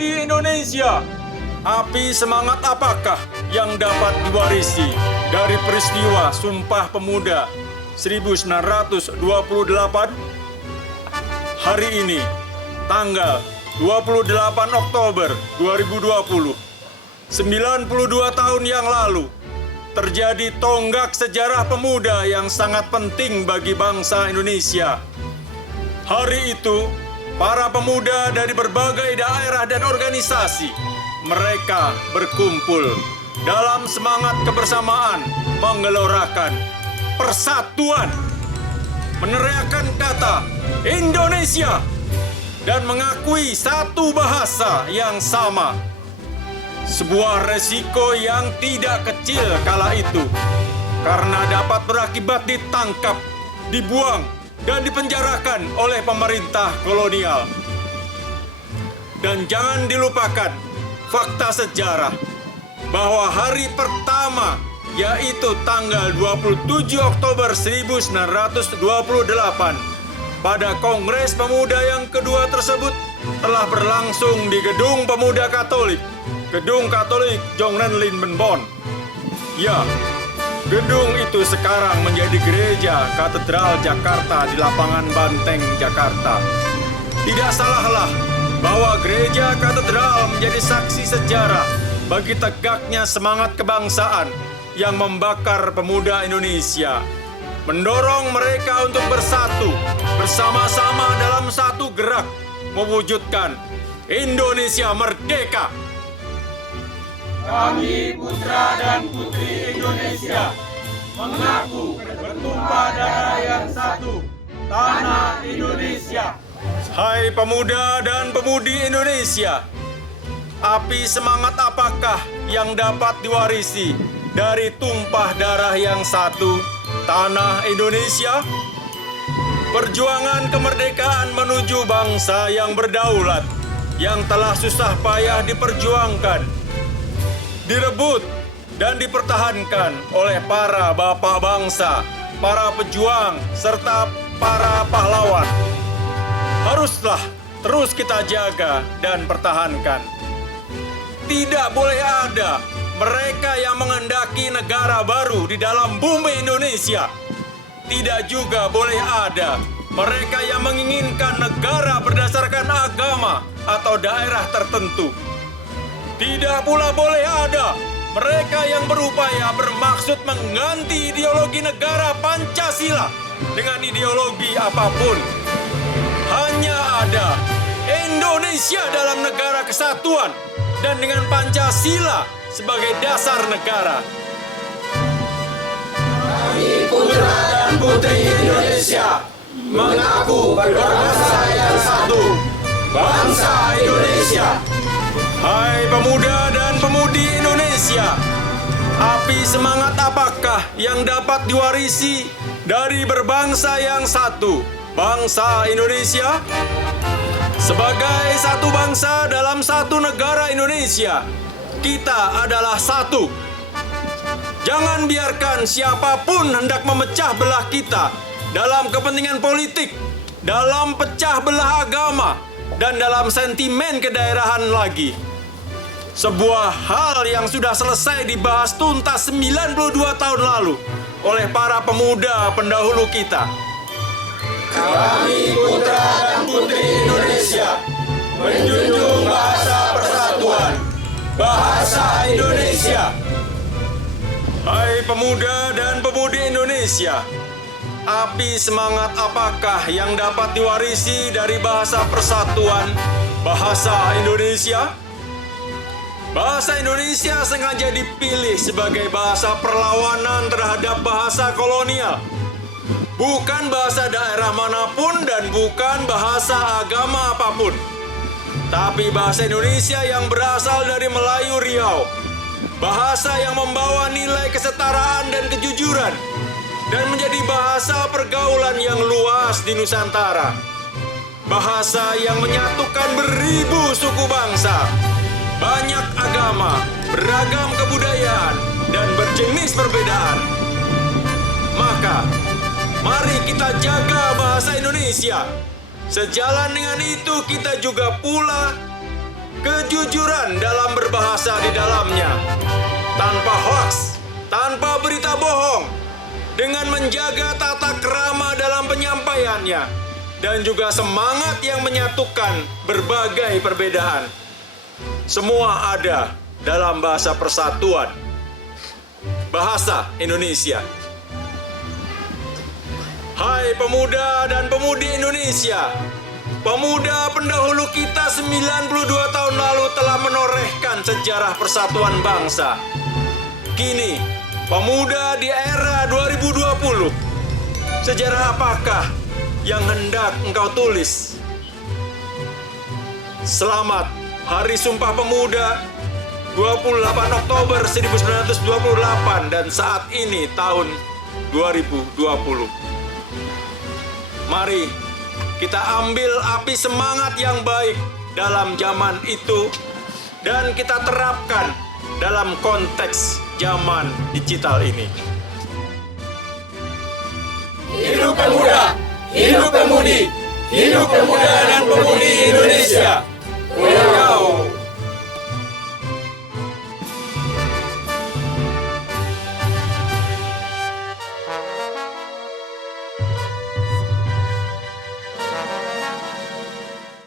pemudi Indonesia. Api semangat apakah yang dapat diwarisi dari peristiwa Sumpah Pemuda 1928? Hari ini, tanggal 28 Oktober 2020, 92 tahun yang lalu, terjadi tonggak sejarah pemuda yang sangat penting bagi bangsa Indonesia. Hari itu, para pemuda dari berbagai daerah dan organisasi, mereka berkumpul dalam semangat kebersamaan menggelorakan persatuan, meneriakkan kata Indonesia, dan mengakui satu bahasa yang sama. Sebuah resiko yang tidak kecil kala itu, karena dapat berakibat ditangkap, dibuang, dan dipenjarakan oleh pemerintah kolonial. Dan jangan dilupakan fakta sejarah bahwa hari pertama, yaitu tanggal 27 Oktober 1928, pada Kongres Pemuda yang kedua tersebut telah berlangsung di Gedung Pemuda Katolik, Gedung Katolik Jongrenlinbenbon. Ya, gedung itu sekarang menjadi Gereja Katedral Jakarta di Lapangan Banteng, Jakarta. Tidak salahlah bahwa Gereja Katedral menjadi saksi sejarah bagi tegaknya semangat kebangsaan yang membakar pemuda Indonesia, mendorong mereka untuk bersatu, bersama-sama dalam satu gerak, mewujudkan Indonesia merdeka. Kami putra dan putri Indonesia mengaku bertumpah darah yang satu, tanah Indonesia. Hai pemuda dan pemudi Indonesia, api semangat apakah yang dapat diwarisi dari tumpah darah yang satu, tanah Indonesia? Perjuangan kemerdekaan menuju bangsa yang berdaulat, yang telah susah payah diperjuangkan, direbut dan dipertahankan oleh para bapak bangsa, para pejuang, serta para pahlawan, haruslah terus kita jaga dan pertahankan. Tidak boleh ada mereka yang menghendaki negara baru di dalam bumi Indonesia. Tidak juga boleh ada mereka yang menginginkan negara berdasarkan agama atau daerah tertentu. Tidak pula boleh ada mereka yang berupaya bermaksud mengganti ideologi negara Pancasila dengan ideologi apapun. Hanya ada Indonesia dalam negara kesatuan dan dengan Pancasila sebagai dasar negara. Kami putra dan putri Indonesia mengaku berbangsa yang satu, bangsa Indonesia. Hai pemuda dan pemudi Indonesia, api semangat apakah yang dapat diwarisi dari berbangsa yang satu, bangsa Indonesia? Sebagai satu bangsa dalam satu negara Indonesia, kita adalah satu. Jangan biarkan siapapun hendak memecah belah kita dalam kepentingan politik, dalam pecah belah agama, dan dalam sentimen kedaerahan lagi. Sebuah hal yang sudah selesai dibahas tuntas 92 tahun lalu oleh para pemuda pendahulu kita. Kami putra dan putri Indonesia menjunjung bahasa persatuan, bahasa Indonesia. Hai pemuda dan pemudi Indonesia, api semangat apakah yang dapat diwarisi dari bahasa persatuan, bahasa Indonesia? Bahasa Indonesia sengaja dipilih sebagai bahasa perlawanan terhadap bahasa kolonial. Bukan bahasa daerah manapun dan bukan bahasa agama apapun. Tapi bahasa Indonesia yang berasal dari Melayu Riau. Bahasa yang membawa nilai kesetaraan dan kejujuran. Dan menjadi bahasa pergaulan yang luas di Nusantara. Bahasa yang menyatukan beribu suku bangsa, banyak agama, beragam kebudayaan, dan berjenis perbedaan. Maka, mari kita jaga bahasa Indonesia. Sejalan dengan itu kita juga pula kejujuran dalam berbahasa di dalamnya, tanpa hoaks, tanpa berita bohong, dengan menjaga tata krama dalam penyampaiannya, dan juga semangat yang menyatukan berbagai perbedaan. Semua ada dalam bahasa persatuan, bahasa Indonesia. Hai pemuda dan pemudi Indonesia, pemuda pendahulu kita 92 tahun lalu telah menorehkan sejarah persatuan bangsa. Kini, pemuda di era 2020, sejarah apakah yang hendak engkau tulis? Selamat Hari Sumpah Pemuda 28 Oktober 1928 dan saat ini tahun 2020. Mari kita ambil api semangat yang baik dalam zaman itu dan kita terapkan dalam konteks zaman digital ini. Hidup pemuda, hidup pemudi, hidup pemuda dan pemudi Indonesia.